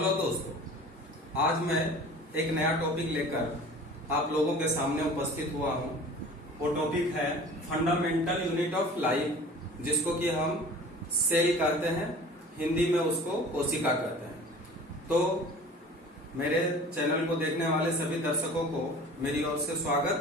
Hello दोस्तों, आज मैं एक नया टॉपिक लेकर आप लोगों के सामने उपस्थित हुआ हूं। वो टॉपिक है फंडामेंटल यूनिट ऑफ लाइफ, जिसको कि हम सेल कहते हैं, हिंदी में उसको कोशिका कहते हैं। तो मेरे चैनल को देखने वाले सभी दर्शकों को मेरी ओर से स्वागत।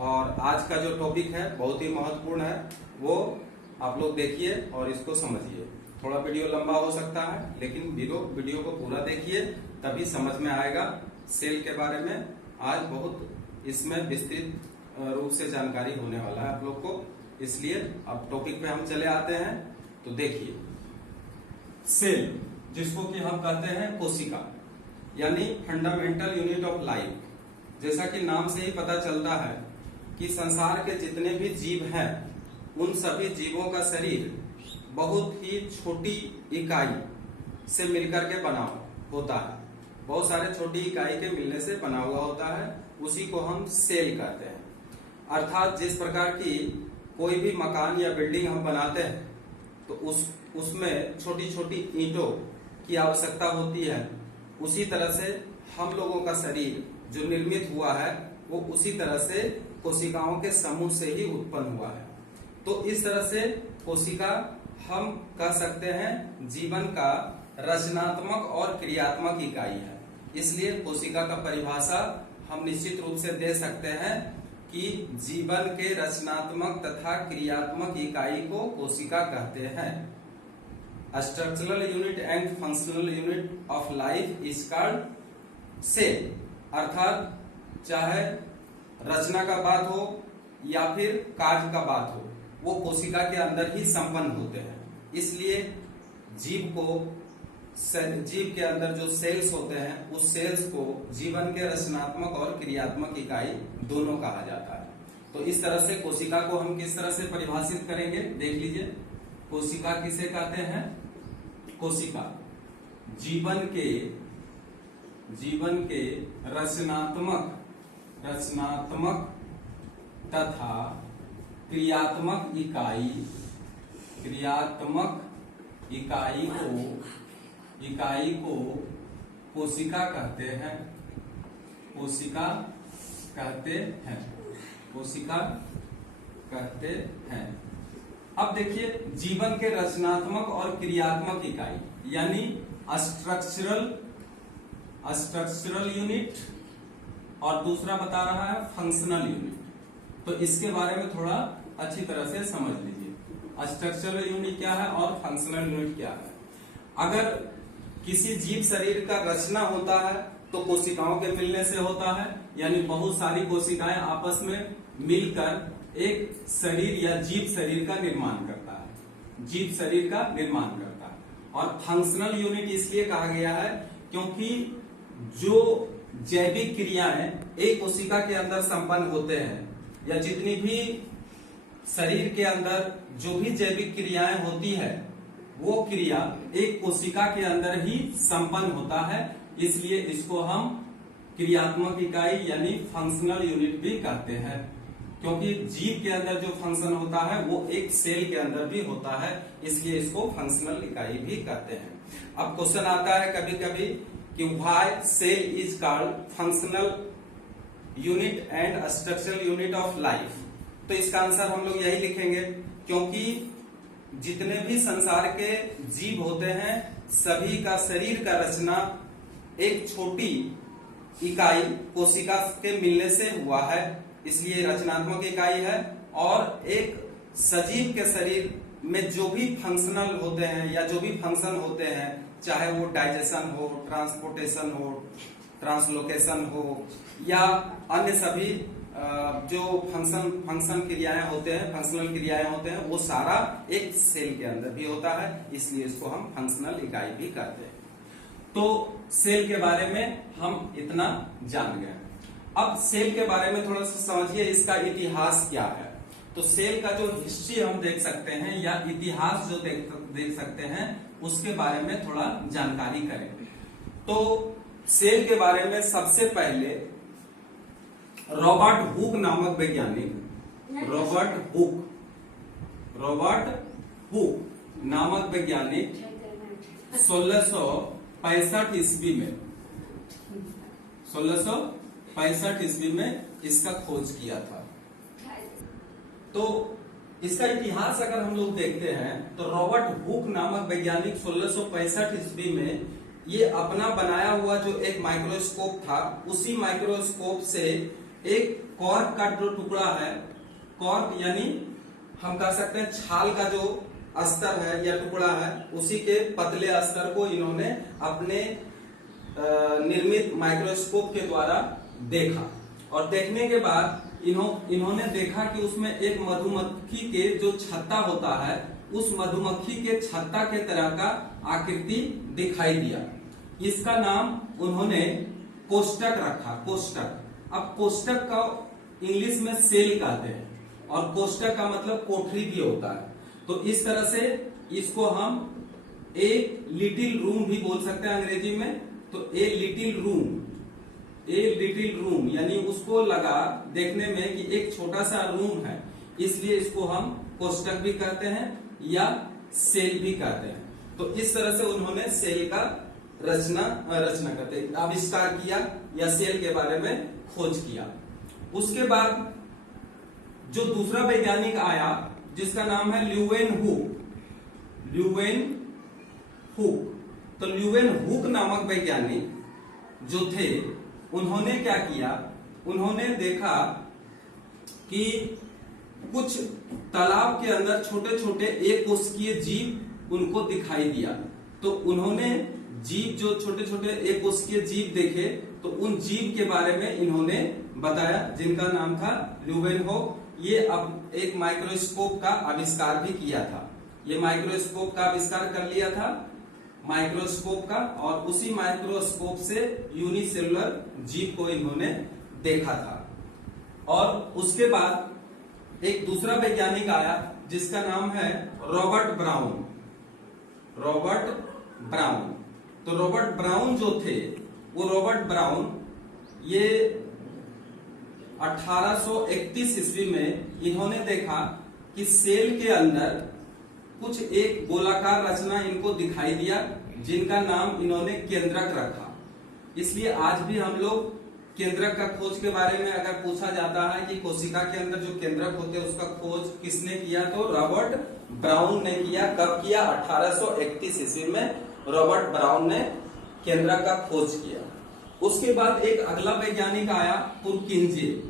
और आज का जो टॉपिक है बहुत ही महत्वपूर्ण है, वो आप लोग देखिए और इसको समझिए। थोड़ा वीडियो लंबा हो सकता है, लेकिन वीडियो को पूरा देखिए, तभी समझ में आएगा। सेल के बारे में आज बहुत इसमें विस्तृत रूप से जानकारी होने वाला है आप लोग को, इसलिए अब टॉपिक पे हम चले आते हैं। तो देखिए, सेल जिसको कि हम कहते हैं कोशिका, यानी फंडामेंटल यूनिट ऑफ लाइफ। जैसा कि नाम से ही पता चलता है कि संसार के जितने भी जीव हैं, उन सभी जीवों का शरीर बहुत ही छोटी इकाई से मिलकर के बना होता है। बहुत सारे छोटी इकाई के मिलने से बना हुआ होता है, उसी को हम सेल कहते हैं। अर्थात जिस प्रकार की कोई भी मकान या बिल्डिंग हम बनाते हैं तो उसमें छोटी छोटी ईंटों की आवश्यकता होती है, उसी तरह से हम लोगों का शरीर जो निर्मित हुआ है वो उसी तरह से कोशिकाओं के समूह से ही उत्पन्न हुआ है। तो इस तरह से कोशिका हम कह सकते हैं जीवन का रचनात्मक और क्रियात्मक इकाई है। इसलिए कोशिका का परिभाषा हम निश्चित रूप से दे सकते हैं कि जीवन के रचनात्मक तथा क्रियात्मक इकाई को कोशिका कहते हैं। Structural unit and functional unit of life is called cell. अर्थात चाहे रचना का बात हो या फिर कार्य का बात हो, वो कोशिका के अंदर ही संपन्न होते हैं। इसलिए जीव के अंदर जो सेल्स होते हैं, उस सेल्स को जीवन के रचनात्मक और क्रियात्मक इकाई दोनों कहा जाता है। तो इस तरह से कोशिका को हम किस तरह से परिभाषित करेंगे, देख लीजिए। कोशिका किसे कहते हैं? कोशिका जीवन के रचनात्मक तथा क्रियात्मक इकाई को कोशिका कहते हैं। कोशिका कहते हैं। अब देखिए, जीवन के रचनात्मक और क्रियात्मक इकाई यानी स्ट्रक्चरल यूनिट, और दूसरा बता रहा है फंक्शनल यूनिट। तो इसके बारे में थोड़ा अच्छी तरह से समझ लीजिए। स्ट्रक्चरल यूनिट क्या है और फंक्शनल यूनिट क्या है। अगर किसी जीव शरीर का रचना होता है तो कोशिकाओं के मिलने से होता है, यानी बहुत सारी कोशिकाएं आपस में मिलकर एक शरीर या जीव शरीर का निर्माण करता है। और फंक्शनल यूनिट इसलिए कहा गया है क्योंकि जो जैविक क्रियाएं एक कोशिका के अंदर संपन्न होते हैं, या जितनी भी शरीर के अंदर जो भी जैविक क्रियाएं होती है, वो क्रिया एक कोशिका के अंदर ही संपन्न होता है। इसलिए इसको हम क्रियात्मक इकाई यानी फंक्शनल यूनिट भी कहते हैं, क्योंकि जीव के अंदर जो फंक्शन होता है वो एक सेल के अंदर भी होता है, इसलिए इसको फंक्शनल इकाई भी कहते हैं। अब क्वेश्चन आता है कभी कभी कि why cell is called functional unit and structural unit of life. तो इसका आंसर हम लोग यही लिखेंगे, क्योंकि जितने भी संसार के जीव होते हैं, सभी का शरीर का रचना एक छोटी इकाई कोशिका के मिलने से हुआ है, इसलिए रचनात्मक इकाई है। और एक सजीव के शरीर में जो भी फंक्शनल होते हैं या जो भी फंक्शन होते हैं, चाहे वो डाइजेशन हो, ट्रांसपोर्टेशन हो, ट्रांसलोकेशन हो, या अन्य सभी जो फंक्शन क्रियाएं होते हैं, फंक्शनल क्रियाएं होते हैं, वो सारा एक सेल के अंदर भी होता है, इसलिए इसको हम फंक्शनल इकाई भी कहते हैं। तो सेल के बारे में हम इतना जान गए। अब सेल के बारे में थोड़ा सा समझिए, इसका इतिहास क्या है। तो सेल का जो हिस्ट्री हम देख सकते हैं या इतिहास जो देख सकते हैं, उसके बारे में थोड़ा जानकारी करें। तो सेल के बारे में सबसे पहले रॉबर्ट हुक नामक वैज्ञानिक, रॉबर्ट हुक नामक वैज्ञानिक 1600 1665 ईस्वी में, 1665 ईस्वी में इसका खोज किया था। तो इसका इतिहास अगर हम लोग देखते हैं तो रॉबर्ट हुक नामक वैज्ञानिक 1665 ईस्वी में ये अपना बनाया हुआ जो एक माइक्रोस्कोप था, उसी माइक्रोस्कोप से एक कॉर्क का जो टुकड़ा है, कॉर्क यानी हम कह सकते हैं छाल का जो अस्तर है या टुकड़ा है, उसी के पतले अस्तर को इन्होंने अपने निर्मित माइक्रोस्कोप के द्वारा देखा। और देखने के बाद इन्होंने देखा कि उसमें एक मधुमक्खी के जो छत्ता होता है, उस मधुमक्खी के छत्ता के तरह का आकृति दिखाई दिया। इसका नाम उन्होंने कोष्ठक रखा, कोष्ठक। अब कोष्ठक का इंग्लिश में सेल कहते हैं और कोष्ठक का मतलब कोठरी भी होता है। तो इस तरह से इसको हम एक लिटिल रूम भी बोल सकते हैं अंग्रेजी में। तो ए लिटिल रूम यानी उसको लगा देखने में कि एक छोटा सा रूम है, इसलिए इसको हम कोष्ठक भी कहते हैं या सेल भी कहते हैं। तो इस तरह से उन्होंने सेल का रचना करते आविष्कार किया या सेल के बारे में खोज किया। उसके बाद जो दूसरा वैज्ञानिक आया जिसका नाम है ल्यूवेन हुक। तो ल्यूवेन हुक नामक वैज्ञानिक जो थे, उन्होंने क्या किया, उन्होंने देखा कि कुछ तालाब के अंदर छोटे छोटे एक कोशिकीय जीव उनको दिखाई दिया। तो उन्होंने जीव जो छोटे छोटे एक कोशिकीय जीव देखे, तो उन जीव के बारे में इन्होंने बताया, जिनका नाम था ल्यूवेन हुक। ये अब एक माइक्रोस्कोप का आविष्कार भी किया था। ये माइक्रोस्कोप का आविष्कार कर लिया था, माइक्रोस्कोप का, और उसी माइक्रोस्कोप से यूनिसेलुलर जीव को इन्होंने देखा था। और उसके बाद एक दूसरा वैज्ञानिक आया जिसका नाम है रॉबर्ट ब्राउन। तो रॉबर्ट ब्राउन जो थे, वो रॉबर्ट ब्राउन ये 1831 ईस्वी में इन्होंने देखा कि सेल के अंदर कुछ एक गोलाकार रचना इनको दिखाई दिया, जिनका नाम इन्होंने केंद्रक रखा। इसलिए आज भी हम लोग केंद्रक का खोज के बारे में अगर पूछा जाता है कि कोशिका के अंदर जो केंद्रक होते हैं उसका खोज किसने किया, तो रॉबर्ट ब्राउन ने किया। कब किया? 1831 ईस्वी में रॉबर्ट ब्राउन ने केंद्रक का खोज किया। उसके बाद एक अगला वैज्ञानिक आया पुरकिंजे।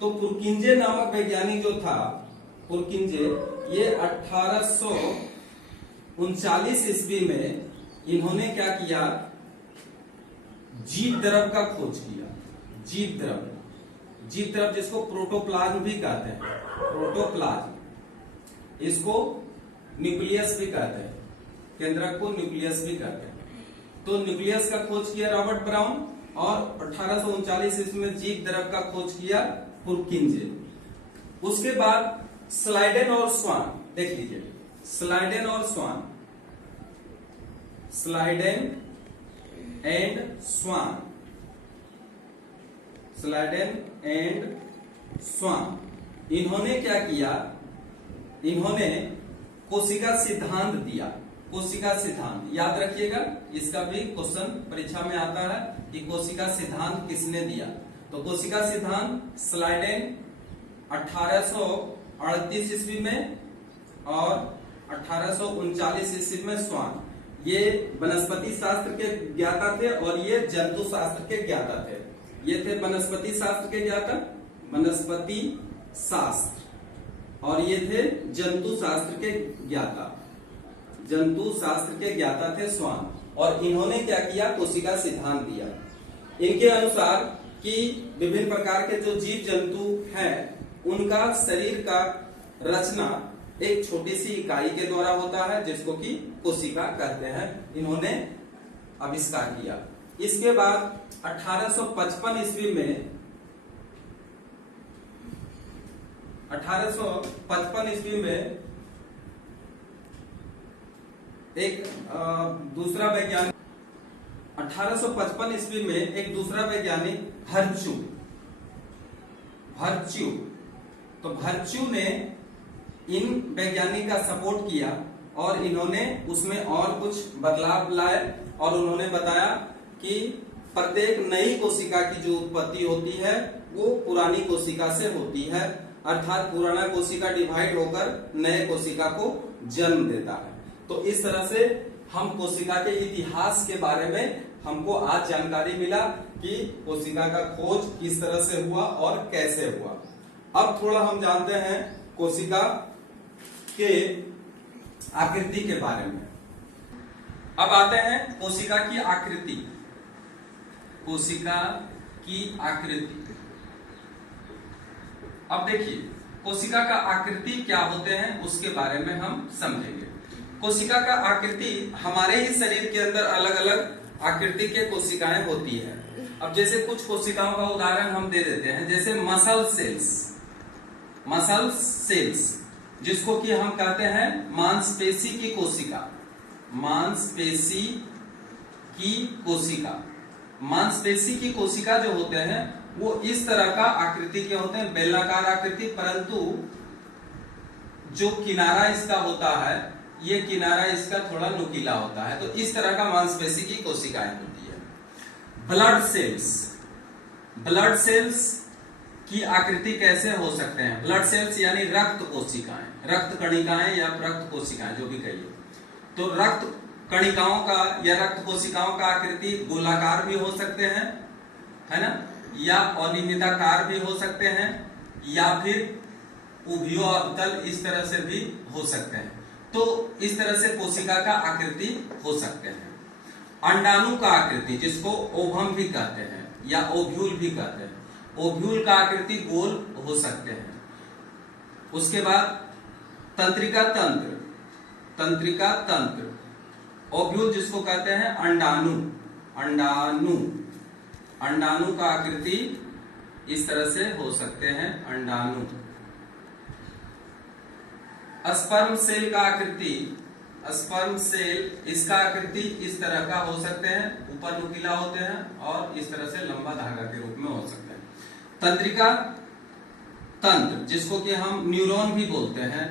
तो पुरकिंजे नामक वैज्ञानिक जो था, पुरकिंजे, ये 1839 ईस्वी में इन्होंने क्या किया, जीव द्रव का खोज किया। जीव द्रव जिसको प्रोटोप्लाज्म भी कहते हैं, प्रोटोप्लाज्म, इसको न्यूक्लियस भी कहते हैं, केंद्रक को न्यूक्लियस भी कहते हैं। तो न्यूक्लियस का खोज किया रॉबर्ट ब्राउन, और 1839 ईस्वी में जीव द्रव का खोज किया पुरकिंजे। उसके बाद स्लाइडेन और स्वान, देख लीजिए, स्लाइडेन एंड स्वान, इन्होंने क्या किया, इन्होंने कोशिका सिद्धांत दिया। कोशिका सिद्धांत याद रखिएगा, इसका भी क्वेश्चन परीक्षा में आता है कि कोशिका सिद्धांत किसने दिया। तो कोशिका सिद्धांत स्लाइडेन 1838 ईस्वी में और 1839 ईस्वी में स्वान। ये वनस्पति शास्त्र के ज्ञाता थे और ये जंतु शास्त्र के ज्ञाता थे। ये थे वनस्पति शास्त्र के ज्ञाता, वनस्पति शास्त्र, और ये थे जंतु शास्त्र के ज्ञाता, जंतु शास्त्र के ज्ञाता थे स्वान। और इन्होंने क्या किया, कोशिका सिद्धांत दिया। इनके अनुसार कि विभिन्न प्रकार के जो जीव जंतु हैं, उनका शरीर का रचना एक छोटी सी इकाई के द्वारा होता है, जिसको कि कोशिका कहते हैं। इन्होंने आविष्कार किया। इसके बाद 1855 ईस्वी में 1855 ईस्वी में एक दूसरा वैज्ञानिक 1855 ईस्वी में एक दूसरा वैज्ञानिक हर्च्यू, तो भर्च्यू ने इन वैज्ञानिक का सपोर्ट किया और इन्होंने उसमें और कुछ बदलाव लाए और उन्होंने बताया कि प्रत्येक नई कोशिका की जो उत्पत्ति होती है वो पुरानी कोशिका से होती है, अर्थात पुराना कोशिका डिवाइड होकर नए कोशिका को जन्म देता है। तो इस तरह से हम कोशिका के इतिहास के बारे में हमको आज जानकारी मिला कि कोशिका का खोज किस तरह से हुआ और कैसे हुआ। अब थोड़ा हम जानते हैं कोशिका के आकृति के बारे में। अब आते हैं कोशिका की आकृति। कोशिका की आकृति, अब देखिए कोशिका का आकृति क्या होते हैं उसके बारे में हम समझेंगे। कोशिका का आकृति, हमारे ही शरीर के अंदर अलग अलग आकृति के कोशिकाएं होती है। अब जैसे कुछ कोशिकाओं का उदाहरण हम दे देते हैं, जैसे मसल सेल्स, मसल सेल्स जिसको कि हम कहते हैं मांसपेशी की कोशिका, मांसपेशी की कोशिका। मांसपेशी की कोशिका जो होते हैं वो इस तरह का आकृति के होते हैं, बेलनाकार आकृति, परंतु जो किनारा इसका होता है, ये किनारा इसका थोड़ा नुकीला होता है। तो इस तरह का मांसपेशी की कोशिकाएं होती है। ब्लड सेल्स, ब्लड सेल्स की आकृति कैसे हो सकते हैं? ब्लड सेल्स यानी रक्त कोशिकाएं, रक्त कणिकाएं या रक्त कोशिकाएं जो भी कहिए। तो रक्त कणिकाओं का या रक्त कोशिकाओं का आकृति गोलाकार भी हो सकते हैं, है ना, या अनियमिताकार भी हो सकते हैं, या फिर उभयोअवतल इस तरह से भी हो सकते हैं। तो इस तरह से कोशिका का आकृति हो सकते हैं। अंडाणु का आकृति जिसको ओवम भी कहते हैं या ओव्यूल भी कहते हैं, ओव्यूल का आकृति गोल हो सकते हैं। उसके बाद तंत्रिका तंत्र, तंत्रिका तंत्र, ओव्यूल जिसको कहते हैं अंडाणु, अंडाणु, अंडाणु का आकृति इस तरह से हो सकते हैं, अंडाणु। स्पर्म सेल का आकृति, स्पर्म सेल इसका आकृति इस तरह का हो सकते हैं, ऊपर नुकीला होते हैं और इस तरह से लंबा धागा के रूप में हो सकते हैं। तंत्रिका तंत्र जिसको कि हम न्यूरॉन भी बोलते हैं,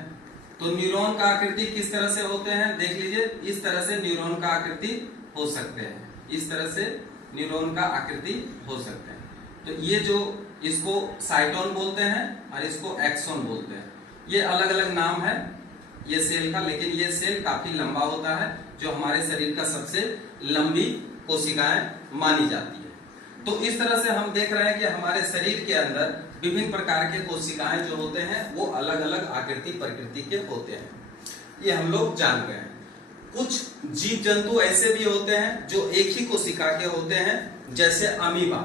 तो न्यूरॉन का आकृति किस तरह से होते हैं देख लीजिए, इस तरह से न्यूरॉन का आकृति हो सकते हैं, इस तरह से न्यूरॉन का आकृति हो सकते हैं। तो ये जो इसको साइटोन बोलते हैं और इसको एक्सोन बोलते हैं, ये अलग अलग नाम है ये सेल का, लेकिन ये सेल काफी लंबा होता है, जो हमारे शरीर का सबसे लंबी कोशिकाएं मानी जाती है। तो इस तरह से हम देख रहे हैं कि हमारे शरीर के अंदर विभिन्न प्रकार के कोशिकाएं जो होते हैं वो अलग अलग आकृति प्रकृति के होते हैं, ये हम लोग जान गए हैं। कुछ जीव जंतु ऐसे भी होते हैं जो एक ही कोशिका के होते हैं, जैसे अमीबा।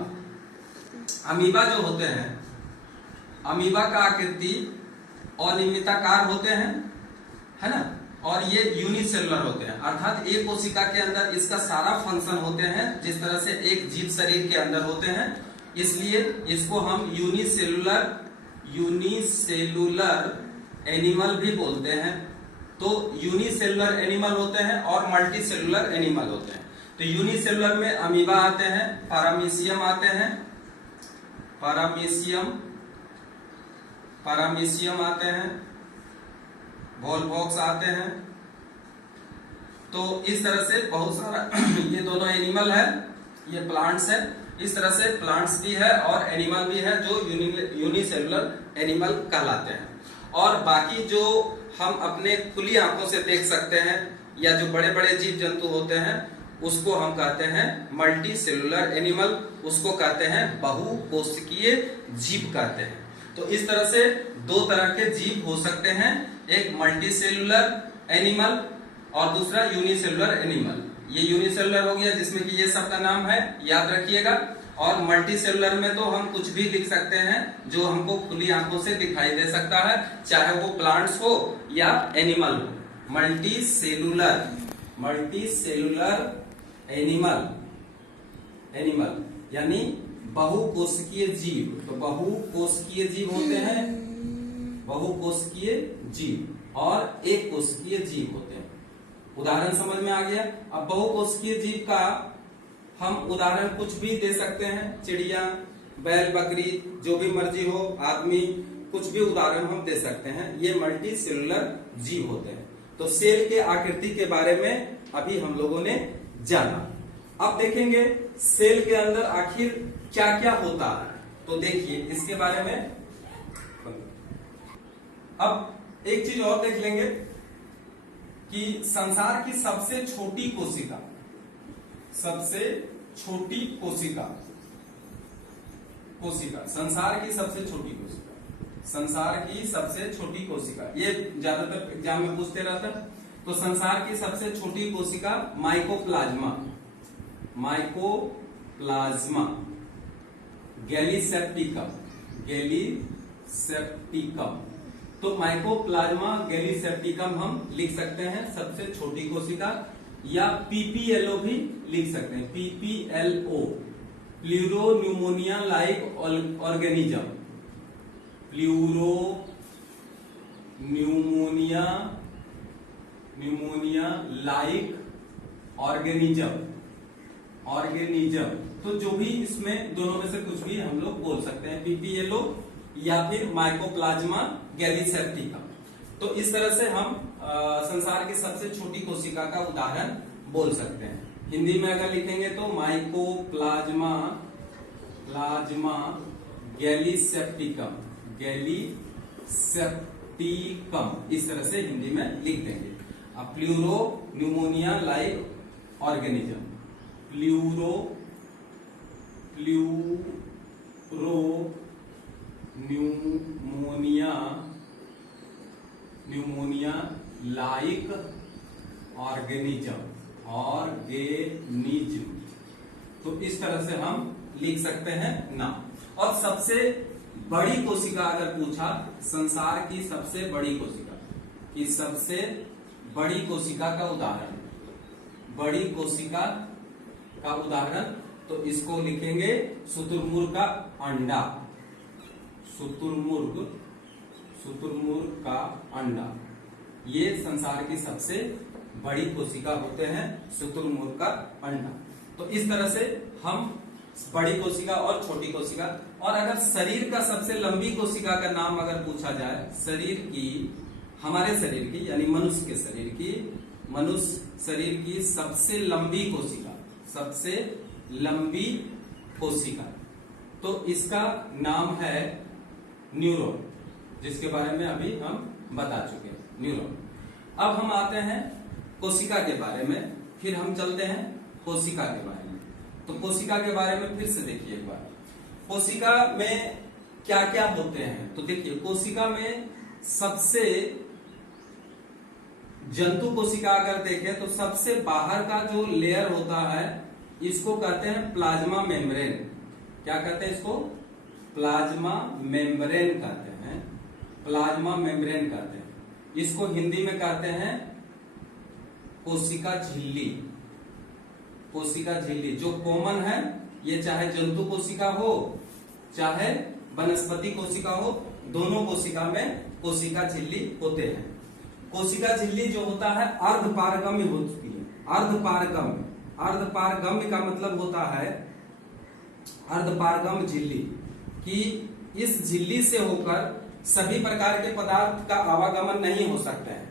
अमीबा जो होते हैं, अमीबा का आकृति अनियमिताकार होते हैं, है ना, और ये यूनिसेलुलर होते हैं, अर्थात एक कोशिका के अंदर इसका सारा फंक्शन होते हैं जिस तरह से एक जीव शरीर के अंदर होते हैं, इसलिए इसको हम यूनिसेलुलर, यूनिसेलुलर एनिमल भी बोलते हैं। तो यूनिसेलुलर एनिमल होते हैं और मल्टी सेलुलर एनिमल होते हैं। तो यूनिसेलुलर में अमीबा आते हैं, पैरामीशियम आते हैं, पैरामीशियम, पैरामीशियम आते हैं, वॉलवॉक्स आते हैं। तो इस तरह से बहुत सारा ये दोनों एनिमल है, ये प्लांट्स है, इस तरह से प्लांट्स भी है और एनिमल भी है जो यूनिसेलुलर एनिमल कहलाते हैं। और बाकी जो हम अपने खुली आंखों से देख सकते हैं या जो बड़े बड़े जीव जंतु होते हैं उसको हम कहते हैं मल्टी सेलुलर एनिमल, उसको कहते हैं बहुकोशिकीय जीव कहते हैं। तो इस तरह से दो तरह के जीव हो सकते हैं, एक मल्टी सेलुलर एनिमल और दूसरा यूनिसेलुलर एनिमल। ये यूनिसेलुलर हो गया जिसमें कि ये सबका नाम है, याद रखिएगा। और मल्टी सेलुलर में तो हम कुछ भी लिख सकते हैं जो हमको खुली आंखों से दिखाई दे सकता है, चाहे वो प्लांट्स हो या एनिमल हो। Multi cellular, multi cellular animal, animal यानी बहुकोशिकीय जीव। तो बहुकोशिकीय जीव होते हैं, बहुकोशिकीय जीव और एक कोशिकीय जीव होते हैं। उदाहरण समझ में आ गया। अब बहुकोशिकीय जीव का हम उदाहरण कुछ भी दे सकते हैं, चिड़िया, बैल, बकरी, जो भी मर्जी हो, आदमी, कुछ भी उदाहरण हम दे सकते हैं। ये मल्टी सेलुलर जीव होते हैं। तो सेल के आकृति के बारे में अभी हम लोगों ने जाना। अब देखेंगे सेल के अंदर आखिर क्या क्या होता है। तो देखिए इसके बारे में अब एक चीज और देख लेंगे कि संसार की सबसे छोटी कोशिका, संसार की सबसे छोटी कोशिका, ये ज्यादातर एग्जाम में पूछते रहता है। तो संसार की सबसे छोटी कोशिका माइकोप्लाज्मा गैलीसेप्टिकम। तो माइकोप्लाज्मा गैलीसेप्टिकम हम लिख सकते हैं सबसे छोटी कोशिका, या पीपीएलओ भी लिख सकते हैं, PPLO pleuropneumonia like organism, pneumonia like organism. तो जो भी इसमें दोनों में से कुछ भी हम लोग बोल सकते हैं, पीपीएलओ या फिर माइकोप्लाज्मा गैलीसेप्टिकम। तो इस तरह से हम संसार की सबसे छोटी कोशिका का उदाहरण बोल सकते हैं। हिंदी में अगर लिखेंगे तो माइकोप्लाज्मा गैलीसेप्टिकम, इस तरह से हिंदी में लिख देंगे। अब pleuropneumonia like organism, pneumonia like organism. तो इस तरह से हम लिख सकते हैं नाम। और सबसे बड़ी कोशिका अगर पूछा, संसार की सबसे बड़ी कोशिका की सबसे बड़ी कोशिका का उदाहरण, बड़ी कोशिका का उदाहरण, तो इसको लिखेंगे शुतुरमुर्ग का अंडा, शुतुरमुर्ग का अंडा। ये संसार की सबसे बड़ी कोशिका होते हैं, शुतुरमुर्ग का अंडा। तो इस तरह से हम बड़ी कोशिका और छोटी कोशिका। और अगर शरीर का सबसे लंबी कोशिका का नाम अगर पूछा जाए, हमारे शरीर की यानी मनुष्य शरीर की सबसे लंबी कोशिका, तो इसका नाम है न्यूरॉन, जिसके बारे में अभी हम बता चुके हैं, न्यूरॉन। अब हम आते हैं कोशिका के बारे में, फिर हम चलते हैं कोशिका के बारे में। तो कोशिका के बारे में फिर से देखिए एक बार, कोशिका में क्या क्या होते हैं। तो देखिए कोशिका में सबसे, जंतु कोशिका अगर देखें तो सबसे बाहर का जो लेयर होता है इसको कहते हैं प्लाज्मा मेम्ब्रेन। क्या कहते हैं इसको? प्लाज्मा मेम्ब्रेन कहते हैं। इसको हिंदी में कहते हैं कोशिका झिल्ली। जो कॉमन है, ये चाहे जंतु कोशिका हो चाहे वनस्पति कोशिका हो, दोनों कोशिका में कोशिका झिल्ली होते हैं। कोशिका झिल्ली जो होता है अर्धपारगम्य होती है। अर्धपारगम्य का मतलब होता है अर्धपारगम्य झिल्ली, कि इस झिल्ली से होकर सभी प्रकार के पदार्थ का आवागमन नहीं हो सकता है।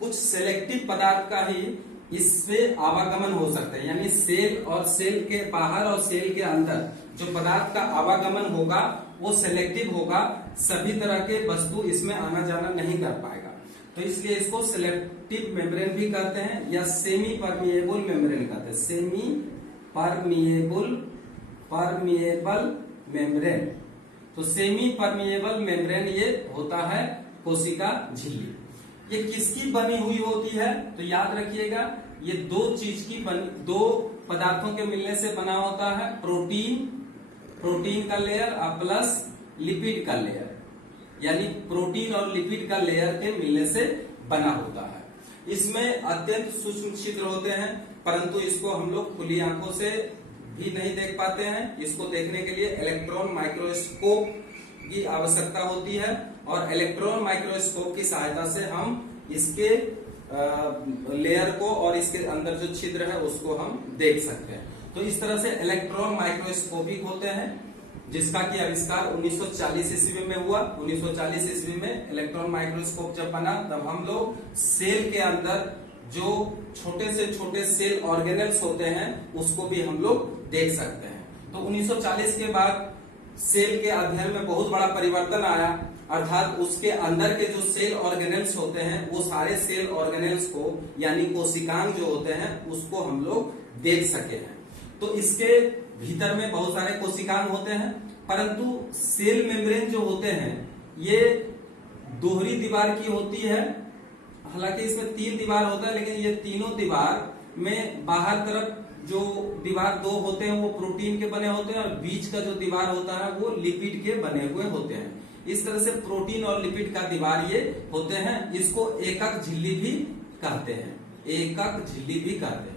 कुछ सेलेक्टिव पदार्थ का ही इससे आवागमन हो सकता है, यानी सेल और सेल के बाहर और सेल के अंदर जो पदार्थ का आवागमन होगा वो सेलेक्टिव होगा, सभी तरह के वस्तु इसमें आना जाना नहीं कर पाएगा। तो इसलिए इसको सेलेक्टिव मेम्ब्रेन भी कहते हैं या सेमी परमिएबल मेम्ब्रेन कहते हैं, सेमी परमिएबल मेम्ब्रेन। तो सेमी परमिएबल मेम्ब्रेन ये होता है कोशिका झिल्ली। ये किसकी बनी हुई होती है? तो याद रखिएगा, ये दो पदार्थों के मिलने से बना होता है, प्रोटीन का लेयर और प्लस लिपिड का लेयर, यानी प्रोटीन और लिपिड का लेयर के मिलने से बना होता है। इसमें अत्यंत सूक्ष्म छिद्र होते हैं, परंतु इसको हम लोग खुली आंखों से भी नहीं देख पाते हैं। इसको देखने के लिए इलेक्ट्रॉन माइक्रोस्कोप की आवश्यकता होती है, और इलेक्ट्रॉन माइक्रोस्कोप की सहायता से हम इसके लेयर को और इसके अंदर जो छिद्र है उसको हम देख सकते हैं। तो इस तरह से इलेक्ट्रॉन माइक्रोस्कोपिक होते हैं, जिसका कि आविष्कार 1940 ईस्वी में हुआ। 1940 ईस्वी में इलेक्ट्रॉन माइक्रोस्कोप जब बना तब हम लोग सेल के अंदर जो छोटे से छोटे सेल ऑर्गेनेल्स होते हैं उसको भी हम लोग देख सकते हैं। तो 1940 के बाद सेल के अध्ययन में बहुत बड़ा परिवर्तन आया, अर्थात उसके अंदर के जो सेल ऑर्गेनेल्स होते हैं वो सारे सेल ऑर्गेनेल्स को यानी कोशिकांग जो होते हैं उसको हम लोग देख सके हैं। तो इसके भीतर में बहुत सारे कोशिकांग होते हैं, परंतु सेल मेम्ब्रेन जो होते हैं ये दोहरी दीवार की होती है। हालांकि इसमें 3 दीवार होता है, लेकिन ये तीनों दीवार में बाहर तरफ जो दीवार 2 होते हैं वो प्रोटीन के बने होते हैं और बीच का जो दीवार होता है वो लिपिड के बने हुए होते हैं। इस तरह से प्रोटीन और लिपिड का दीवार ये होते हैं। इसको एकक झिल्ली भी कहते हैं, एकक झिल्ली भी कहते हैं,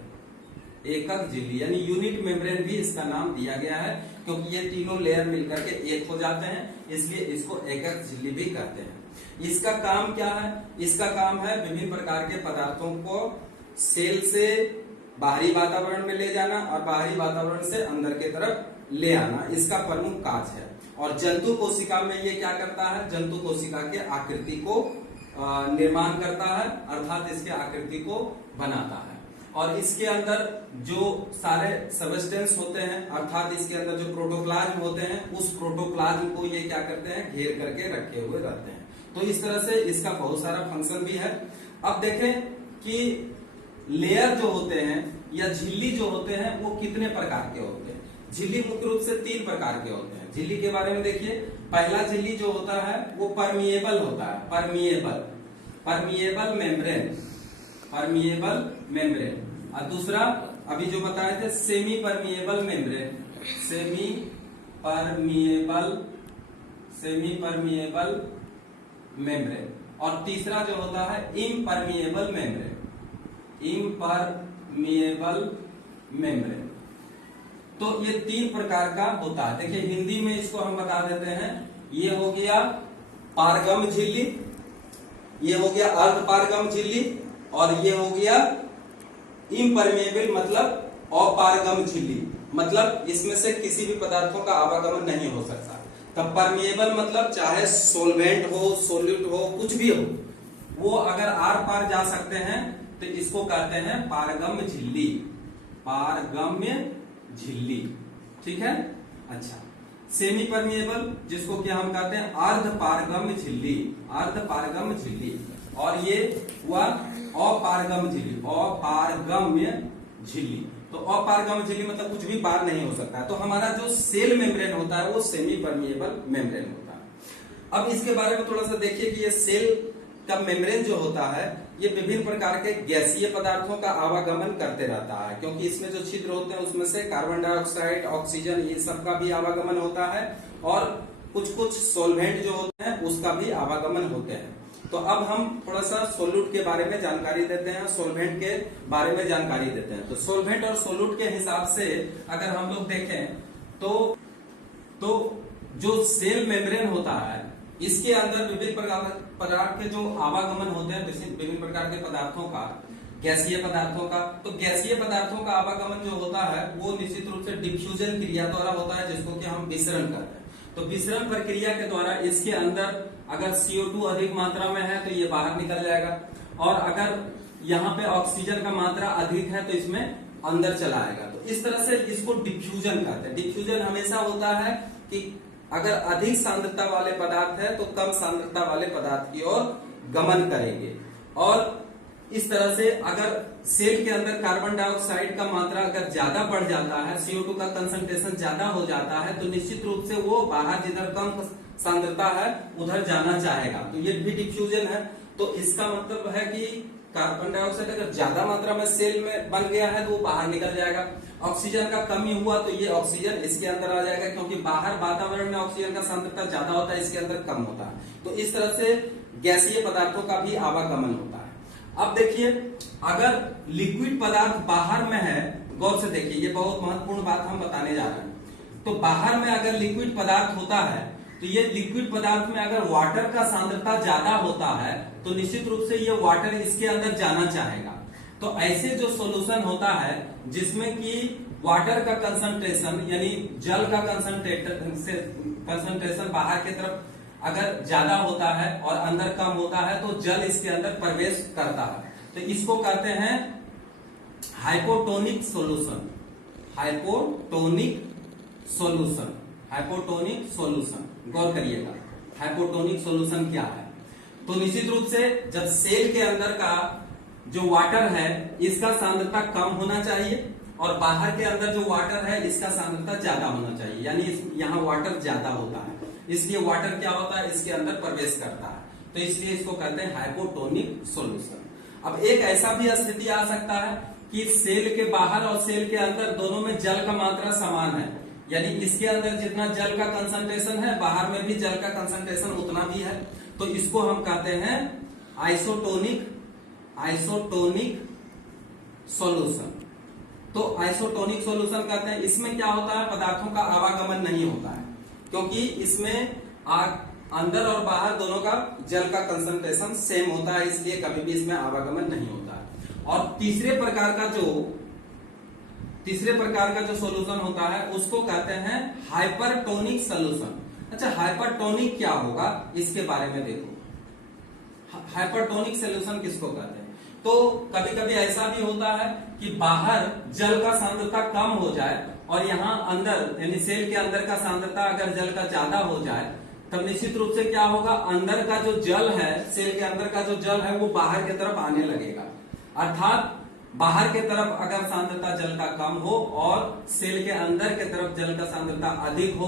एकक झिल्ली यानी यूनिट मेम्ब्रेन भी इसका नाम दिया गया है, क्योंकि ये तीनों लेयर मिलकर के एक हो जाते हैं, इसलिए इसको एकक झिल्ली भी कहते हैं। इसका काम क्या है? इसका काम है विभिन्न प्रकार के पदार्थों को सेल से बाहरी वातावरण में ले जाना और बाहरी वातावरण से अंदर की तरफ ले आना, इसका प्रमुख कार्य है। और जंतु कोशिका में ये क्या करता है? जंतु कोशिका के आकृति को निर्माण करता है, अर्थात इसके आकृति को बनाता है। और इसके अंदर जो सारे सबस्टेंस होते हैं, अर्थात इसके अंदर जो प्रोटोप्लाज्म होते हैं, उस प्रोटोप्लाज्म को ये क्या करते हैं? घेर करके रखे हुए रहते हैं। तो इस तरह से इसका बहुत सारा फंक्शन भी है। अब देखें कि लेयर जो होते हैं या झिल्ली जो होते हैं वो कितने प्रकार के होते हैं। झिल्ली मुख्य रूप से 3 प्रकार के होते हैं। झिल्ली के बारे में देखिए, पहला झिल्ली जो होता है वो परमिएबल होता है, परमिएबल मेम्ब्रेन, परमिएबल मेम्ब्रेन। और दूसरा अभी जो बताए थे semi permeable membrane, semi permeable membrane. और तीसरा जो होता है इम्परमिएबल मेम्ब्रेन, इम्परमिएबल मेम्ब्रेन। तो ये 3 प्रकार का होता है। देखिए हिंदी में इसको हम बता देते हैं, ये हो गया पारगम झिल्ली, ये हो गया अर्धपारगम झिल्ली, और ये हो गया इम्परमिएबल मतलब अपारगम झिल्ली, मतलब इसमें से किसी भी पदार्थों का आवागमन नहीं हो सकता। तब परमिएबल मतलब चाहे सोलवेंट हो, सोल्यूट हो, कुछ भी हो, वो अगर आर पार जा सकते हैं तो इसको कहते हैं पारगम्य झिल्ली, पारगम्य झिल्ली। ठीक है। अच्छा, सेमी परमिएबल जिसको कि हम कहते हैं अर्धपारगम्य झिल्ली, अर्धपारगम्य झिल्ली। और ये हुआ अपारगम्य झिल्ली, अपारगम्य झिल्ली। तो अपारगम्य झिल्ली मतलब कुछ भी पार नहीं हो सकता है। तो हमारा जो सेल मेम्ब्रेन होता है वो सेमी परमिएबल मेम्ब्रेन होता है। अब इसके बारे में थोड़ा सा देखिए कि ये सेल का मेम्ब्रेन जो होता है ये विभिन्न प्रकार के गैसीय पदार्थों का आवागमन करते रहता है, क्योंकि इसमें जो छिद्र होते हैं उसमें से कार्बन डाइऑक्साइड, ऑक्सीजन, ये सब का भी आवागमन होता है, और कुछ सोलवेंट जो होते हैं उसका भी आवागमन होते हैं। तो अब हम थोड़ा सा सोल्यूट के बारे में जानकारी देते हैं, सोलवेंट के बारे में जानकारी देते हैं। तो सोलवेंट और सोल्यूट के हिसाब से अगर हम लोग देखें तो जो सेल मेम्ब्रेन होता है इसके अंदर विभिन्न प्रकार के जो आवागमन होते हैं, विभिन्न प्रकार के पदार्थों का, गैसीय पदार्थों का। तो गैसीय पदार्थों का आवागमन जो होता है वो निश्चित रूप से डिफ्यूजन क्रिया द्वारा होता है, जिसको कि हम विसरण करते हैं। तो विसरण प्रक्रिया के द्वारा इसके अंदर अगर CO2 अधिक मात्रा में है तो ये बाहर निकल जाएगा, और अगर यहाँ पे ऑक्सीजन का मात्रा अधिक है तो इसमें अंदर चला आएगा। तो इस तरह से इसको डिफ्यूजन कहते हैं। डिफ्यूजन हमेशा होता है कि अगर अधिक सांद्रता वाले पदार्थ है तो कम सांद्रता वाले पदार्थ की ओर गमन करेंगे। और इस तरह से अगर सेल के अंदर कार्बन डाइऑक्साइड का मात्रा अगर ज्यादा बढ़ जाता है, CO2 का कंसंट्रेशन ज्यादा हो जाता है, तो निश्चित रूप से वो बाहर जिधर कम सांद्रता है उधर जाना चाहेगा। तो ये भी डिफ्यूजन है। तो इसका मतलब है कि कार्बन डाइऑक्साइड अगर ज्यादा मात्रा में सेल में बन गया है तो वो बाहर निकल जाएगा। ऑक्सीजन का कमी हुआ तो ये ऑक्सीजन इसके अंदर आ जाएगा, क्योंकि बाहर वातावरण में ऑक्सीजन का सांद्रता ज्यादा होता है, इसके अंदर कम होता है। तो इस तरह से गैसीय पदार्थों का भी आवागमन होता है। अब देखिए अगर लिक्विड पदार्थ बाहर में है, गौर से देखिए, ये बहुत महत्वपूर्ण बात हम बताने जा रहे हैं। तो बाहर में अगर लिक्विड पदार्थ होता है तो ये लिक्विड पदार्थ में अगर वाटर का सांद्रता ज्यादा होता है तो निश्चित रूप से ये वाटर इसके अंदर जाना चाहेगा। तो ऐसे जो सॉल्यूशन होता है जिसमें कि वाटर का कंसंट्रेशन यानी जल का कंसंट्रेशन बाहर की तरफ अगर ज्यादा होता है और अंदर कम होता है तो जल इसके अंदर प्रवेश करता है, तो इसको कहते हैं hypotonic solution. Hypotonic solution, hypotonic solution, गौर करिएगा हाइपोटोनिक सॉल्यूशन क्या है। तो निश्चित रूप से जब सेल के अंदर का जो वाटर है इसका सांद्रता कम होना चाहिए और बाहर के अंदर जो वाटर है इसका सांद्रता ज्यादा होना चाहिए, यानी यहाँ वाटर ज्यादा होता है, इसलिए वाटर क्या होता है इसके अंदर प्रवेश करता है, तो इसलिए इसको कहते हैं हाइपोटोनिक सॉल्यूशन। अब एक ऐसा भी स्थिति आ सकता है कि सेल के बाहर और सेल के अंदर दोनों में जल का मात्रा समान है, यानी इसके अंदर जितना जल का कंसंट्रेशन है बाहर में भी जल का कंसंट्रेशन उतना भी है, तो इसको हम कहते हैं आइसोटोनिक सॉल्यूशन। तो आइसोटोनिक सॉल्यूशन कहते हैं, इसमें क्या होता है पदार्थों का आवागमन नहीं होता है, क्योंकि इसमें अंदर और बाहर दोनों का जल का कंसंट्रेशन सेम होता है, इसलिए कभी भी इसमें आवागमन नहीं होता है। और तीसरे प्रकार का जो सॉल्यूशन होता है उसको कहते हैं हाइपरटोनिक सॉल्यूशन। अच्छा, हाइपरटोनिक क्या होगा इसके बारे में देखो। हाइपरटोनिक सॉल्यूशन किसको कहते हैं? तो कभी कभी ऐसा भी होता है कि बाहर जल का सांद्रता कम हो जाए और यहाँ अंदर यानी सेल के अंदर का सांद्रता अगर जल का ज्यादा हो जाए, तब निश्चित रूप से क्या होगा, अंदर का जो जल है, सेल के अंदर का जो जल है वो बाहर की तरफ आने लगेगा। अर्थात बाहर के तरफ अगर सांद्रता जल का कम हो और सेल के अंदर के तरफ जल का सांद्रता अधिक हो,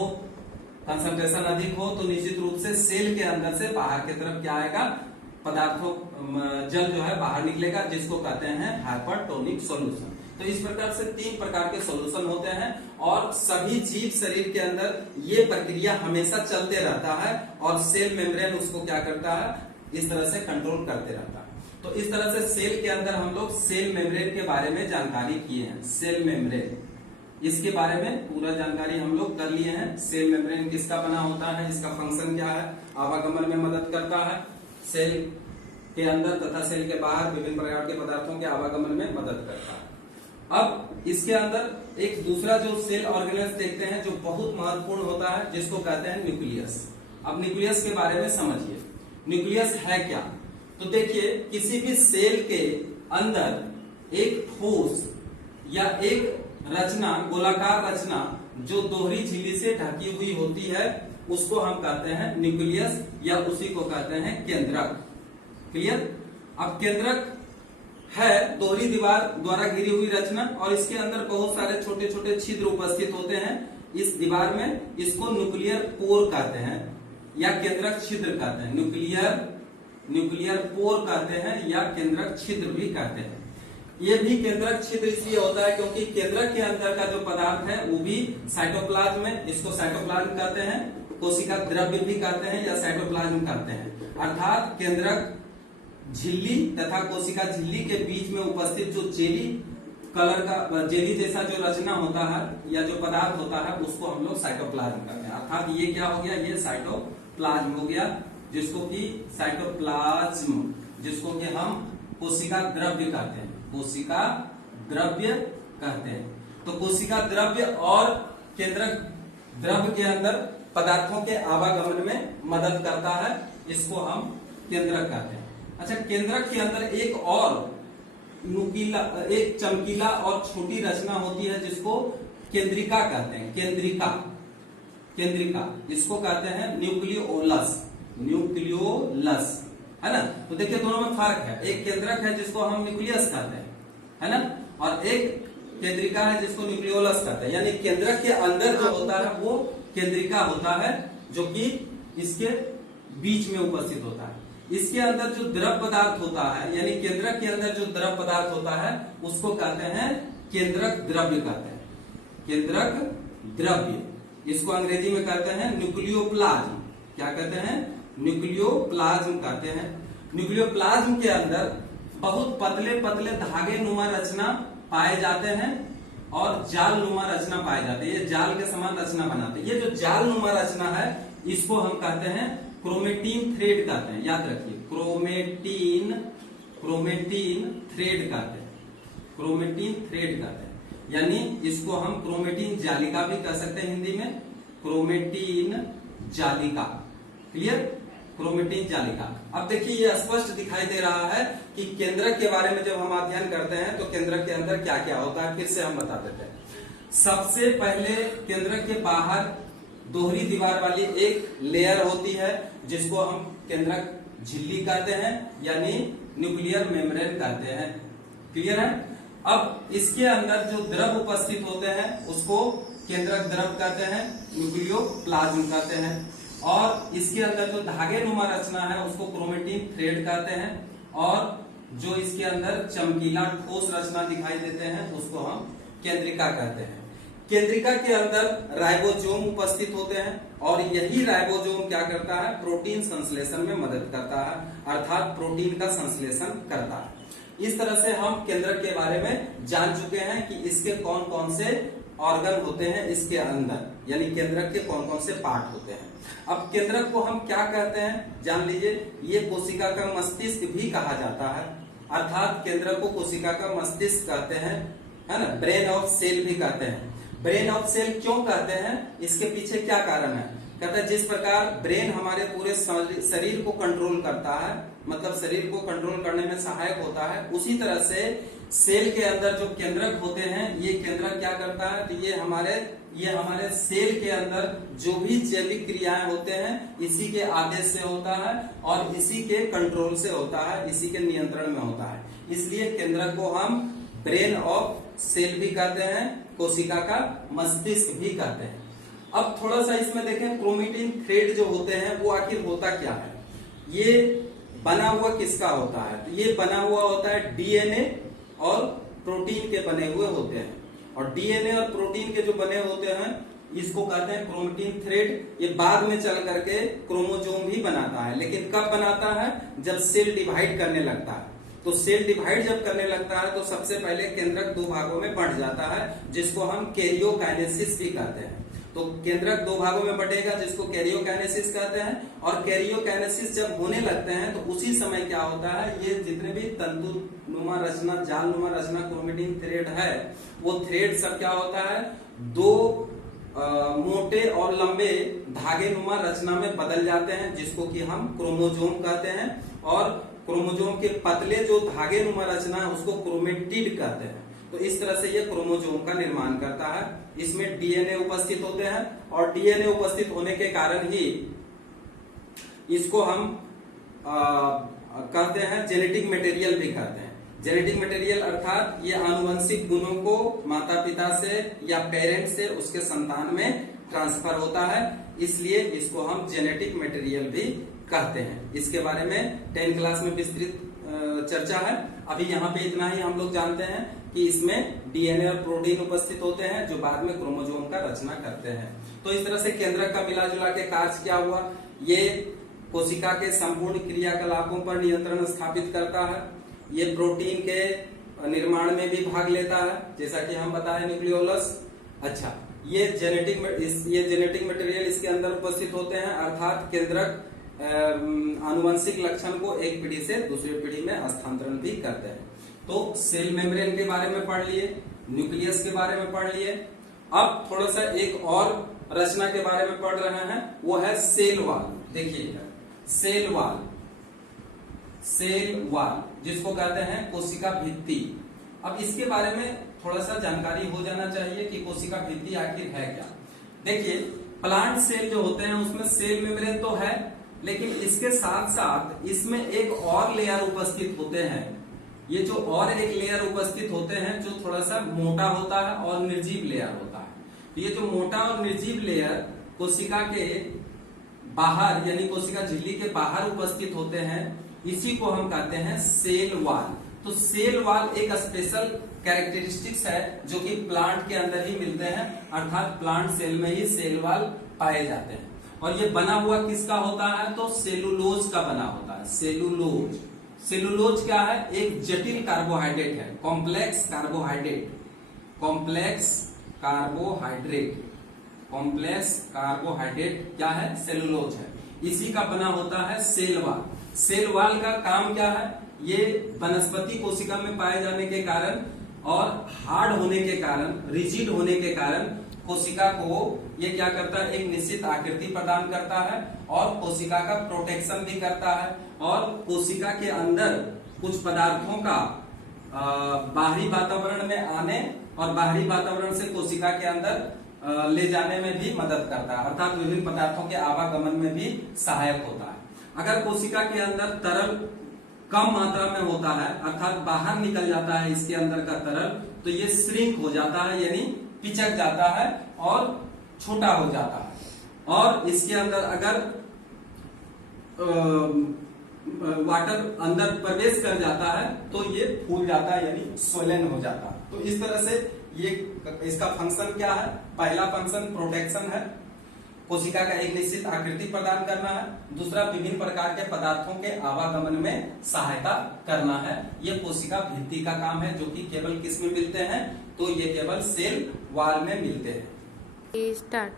कंसंट्रेशन अधिक हो, तो निश्चित रूप से सेल के अंदर से बाहर की तरफ क्या आएगा, पदार्थों जल जो है बाहर निकलेगा, जिसको कहते हैं हाइपरटोनिक सॉल्यूशन। तो इस प्रकार से 3 प्रकार के सॉल्यूशन होते हैं और सभी जीव शरीर के अंदर ये प्रक्रिया हमेशा चलते रहता है और सेल मेम्ब्रेन उसको क्या करता है, इस तरह से कंट्रोल करते रहता है। तो इस तरह से सेल के अंदर हम लोग सेल मेम्ब्रेन के बारे में जानकारी किए हैं। सेल मेम्ब्रेन, इसके बारे में पूरा जानकारी हम लोग कर लिए हैं। सेल मेम्ब्रेन किसका बना होता है, इसका फंक्शन क्या है, आवागमन में मदद करता है, सेल के अंदर तथा सेल के बाहर विभिन्न प्रकार के पदार्थों के आवागमन में मदद करता है। अब इसके अंदर एक दूसरा जो सेल ऑर्गेनेल्स देखते हैं जो बहुत महत्वपूर्ण होता है, जिसको कहते हैं न्यूक्लियस। अब न्यूक्लियस के बारे में समझिए, न्यूक्लियस है क्या। तो देखिए, किसी भी सेल के अंदर एक ठोस या एक रचना, गोलाकार रचना जो दोहरी झिल्ली से ढकी हुई होती है उसको हम कहते हैं न्यूक्लियस या उसी को कहते हैं केंद्रक। क्लियर? अब केंद्रक है दोहरी दीवार द्वारा घिरी हुई रचना और इसके अंदर बहुत सारे छोटे छोटे छिद्र उपस्थित होते हैं इस दीवार में, इसको न्यूक्लियर पोर कहते हैं या केंद्रक छिद्र कहते हैं। न्यूक्लियर पोर कहते हैं या केंद्रक छिद्र भी कहते हैं। ये भी केंद्रक छिद्र इसलिए होता है क्योंकि केंद्रक के अंदर का जो पदार्थ है वो भी साइटोप्लाज्म में, इसको साइटोप्लाज्म कहते हैं, कोशिका द्रव्य भी कहते हैं या साइटोप्लाज्म कहते हैं। अर्थात केंद्रक झिल्ली तथा कोशिका झिल्ली के बीच में उपस्थित जो जेली कलर का, जेली जैसा जो रचना होता है या जो पदार्थ होता है उसको हम लोग साइटोप्लाज्म कहते हैं। अर्थात ये क्या हो गया, ये साइटोप्लाज्म हो गया, जिसको कि साइटोप्लाज्म, जिसको कि हम कोशिका द्रव्य कहते हैं, कोशिका द्रव्य कहते हैं। तो कोशिका द्रव्य और केंद्रक द्रव्य के अंदर पदार्थों के आवागमन में मदद करता है, इसको हम केंद्रक कहते हैं। अच्छा, केंद्रक के अंदर एक और नुकीला, एक चमकीला और छोटी रचना होती है जिसको केंद्रिका कहते हैं। केंद्रिका इसको कहते हैं न्यूक्लियोलस है ना। तो देखिए दोनों में फर्क है, एक केंद्रक है जिसको हम न्यूक्लियस कहते हैं, है ना, और एक केंद्रिका है जिसको न्यूक्लियोलस कहते हैं। यानी केंद्रक के अंदर जो होता है वो केंद्रिका होता है, जो कि इसके बीच में उपस्थित होता है। इसके अंदर जो द्रव पदार्थ होता है, यानी केंद्रक के अंदर जो द्रव पदार्थ होता है उसको कहते हैं केंद्रक द्रव्य कहते हैं। केंद्रक द्रव्य, इसको अंग्रेजी में कहते हैं न्यूक्लियोप्लाज्म। क्या कहते हैं? न्यूक्लियोप्लाज्म कहते हैं। न्यूक्लियोप्लाज्म के अंदर बहुत पतले पतले धागे नुमा रचना पाए जाते हैं और जाल नुमा रचना पाए जाते हैं। ये जाल के समान रचना बनाते हैं। ये जो जाल नुमा रचना है इसको हम कहते हैं क्रोमेटिन थ्रेड कहते हैं। याद रखिए, क्रोमेटिन थ्रेड कहते हैं, क्रोमेटिन थ्रेड कहते हैं। यानी इसको हम क्रोमेटिन जालिका भी कह सकते हैं हिंदी में, क्रोमेटिन जालिका। क्लियर, क्रोमेटिन जालिका। अब देखिए ये स्पष्ट दिखाई दे रहा है कि केंद्रक के बारे में जब हम अध्ययन करते हैं तो केंद्रक के अंदर क्या क्या होता है, फिर से हम बता देते हैं। सबसे पहले केंद्रक के बाहर दोहरी दीवार वाली एक लेयर होती है जिसको हम केंद्रक झिल्ली कहते हैं, यानी न्यूक्लियर मेम्ब्रेन कहते हैं। क्लियर है। अब इसके अंदर जो द्रव उपस्थित होते हैं उसको केंद्रक द्रव कहते हैं, न्यूक्लियोप्लाज्म कहते हैं। और इसके अंदर जो धागे नुमा रचना है उसको क्रोमेटिन थ्रेड कहते हैं। और जो इसके अंदर चमकीला ठोस रचना दिखाई देते हैं उसको हम केंद्रिका कहते हैं। केंद्रिका के अंदर राइबोसोम उपस्थित होते हैं और यही राइबोसोम क्या करता है, प्रोटीन संश्लेषण में मदद करता है, अर्थात प्रोटीन का संश्लेषण करता है। इस तरह से हम केंद्रक के बारे में जान चुके हैं कि इसके कौन कौन से ऑर्गन होते हैं इसके अंदर, यानी केंद्रक के कौन कौन से पार्ट होते हैं। अब केंद्रक को हम क्या कहते हैं जान लीजिए, ये कोशिका का मस्तिष्क भी कहा जाता है, अर्थात केंद्रक को कोशिका का मस्तिष्क कहते हैं, है ना, ब्रेन ऑफ सेल भी कहते हैं। ब्रेन ऑफ सेल क्यों कहते हैं, इसके पीछे क्या कारण है, कहते हैं जिस प्रकार ब्रेन हमारे पूरे शरीर को कंट्रोल करता है, मतलब शरीर को कंट्रोल करने में सहायक होता है, उसी तरह से सेल के अंदर जो केंद्रक होते हैं ये केंद्रक क्या करता है, तो ये हमारे सेल के अंदर जो भी जैविक क्रियाएं होते हैं इसी के आदेश से होता है और इसी के कंट्रोल से होता है, इसी के नियंत्रण में होता है। इसलिए केंद्रक को हम ब्रेन ऑफ सेल भी कहते हैं, कोशिका का मस्तिष्क भी कहते हैं। अब थोड़ा सा इसमें देखें, क्रोमेटिन थ्रेड जो होते हैं वो आखिर होता क्या है, ये बना हुआ किसका होता है, तो ये बना हुआ होता है डीएनए और प्रोटीन के बने हुए होते हैं। और डीएनए और प्रोटीन के जो बने होते हैं इसको कहते हैं क्रोमेटिन थ्रेड। ये बाद में चल करके क्रोमोसोम भी बनाता है, लेकिन कब बनाता है, जब सेल डिवाइड करने लगता है। तो सेल डिवाइड जब करने लगता है तो सबसे पहले केंद्रक दो भागों में बढ़ जाता है, जिसको हम कैरियोकाइनेसिस भी कहते हैं। तो केंद्रक दो भागों में बढ़ेगा जिसको कैरियोकाइनेसिस कहते हैं। और कैरियोकाइनेसिस जब होने लगते हैं तो उसी समय क्या होता है, ये जितने भी तंतु नुमा रचना, जाल नुमा रचना क्रोमेटिन थ्रेड है, वो थ्रेड सब क्या होता है, दो मोटे और लंबे धागे नुमा रचना में बदल जाते हैं, जिसको कि हम क्रोमोसोम कहते हैं। और क्रोमोसोम के पतले जो धागे नुमा रचना है उसको क्रोमेटिड कहते हैं। तो इस तरह से ये क्रोमोसोम का निर्माण करता है। इसमें डीएनए उपस्थित होते हैं और डीएनए उपस्थित होने के कारण ही इसको हम कहते हैं जेनेटिक मटेरियल भी कहते हैं। जेनेटिक मटेरियल अर्थात ये आनुवंशिक गुणों को माता पिता से या पेरेंट से उसके संतान में ट्रांसफर होता है, इसलिए इसको हम जेनेटिक मटेरियल भी कहते हैं। इसके बारे में 10th क्लास में विस्तृत चर्चा है। अभी यहाँ पे इतना ही हम लोग जानते हैं कि इसमें डीएनए और प्रोटीन उपस्थित होते हैं जो बाद में क्रोमोसोम का रचना करते हैं। तो इस तरह से केंद्रक का मिला जुला के कार्य क्या हुआ, ये कोशिका के संपूर्ण क्रियाकलापों पर नियंत्रण स्थापित करता है, ये प्रोटीन के निर्माण में भी भाग लेता है, जैसा कि हम बताए न्यूक्लियोलस। अच्छा, ये जेनेटिक मटेरियल इसके अंदर उपस्थित होते हैं, अर्थात केंद्रक आनुवंशिक लक्षण को एक पीढ़ी से दूसरी पीढ़ी में स्थानांतरण भी करते हैं। तो सेल मेम्ब्रेन के बारे में पढ़ लिए, न्यूक्लियस के बारे में पढ़ लिए। अब थोड़ा सा एक और रचना के बारे में पढ़ रहे हैं, वो है सेल वाल। देखिए सेल वाल जिसको कहते हैं कोशिका भित्ति। अब इसके बारे में थोड़ा सा जानकारी हो जाना चाहिए कि कोशिका भित्ति आखिर है क्या। देखिए प्लांट सेल जो होते हैं उसमें सेल मेम्ब्रेन तो है, लेकिन इसके साथ साथ इसमें एक और लेयर उपस्थित होते हैं। ये जो और एक लेयर उपस्थित होते हैं जो थोड़ा सा मोटा होता है और निर्जीव लेयर होता है। तो ये जो मोटा और निर्जीव लेयर कोशिका के बाहर यानी कोशिका झिल्ली के बाहर उपस्थित होते हैं, इसी को हम कहते हैं सेल वाल। तो सेल वाल एक स्पेशल कैरेक्टरिस्टिक्स है जो कि प्लांट के अंदर ही मिलते हैं, अर्थात प्लांट सेल में ही सेल वाल पाए जाते हैं। और ये बना हुआ किसका होता है, तो सेलुलोज का बना होता है। सेलुलोज क्या है, एक जटिल कार्बोहाइड्रेट है, कॉम्प्लेक्स कार्बोहाइड्रेट क्या है, सेलुलोज है। इसी का बना होता है सेल वाल। सेल वाल का काम क्या है, ये वनस्पति कोशिका में पाए जाने के कारण और हार्ड होने के कारण, रिजिड होने के कारण कोशिका को ये क्या करता है, एक निश्चित आकृति प्रदान करता है और कोशिका का प्रोटेक्शन भी करता है और कोशिका के अंदर कुछ पदार्थों का बाहरी वातावरण में आने और बाहरी वातावरण से कोशिका के अंदर ले जाने में भी मदद करता है, अर्थात विभिन्न पदार्थों के आवागमन में भी सहायक होता है। अगर कोशिका के अंदर तरल कम मात्रा में होता है, अर्थात बाहर निकल जाता है इसके अंदर का तरल, तो ये श्रिंक हो जाता है, यानी पिचक जाता है और छोटा हो जाता है। और इसके अंदर अगर वाटर अंदर प्रवेश कर जाता है तो ये फूल जाता है, यानी स्वलन हो जाता है। तो इस तरह से ये इसका फंक्शन क्या है, पहला फंक्शन प्रोटेक्शन है, कोशिका का एक निश्चित आकृति प्रदान करना है। दूसरा विभिन्न प्रकार के पदार्थों के आवागमन में सहायता करना है। ये कोशिका भित्ति का काम है, जो कि केवल किस में मिलते हैं, तो ये केवल सेल वॉल में मिलते हैं। स्टार्ट।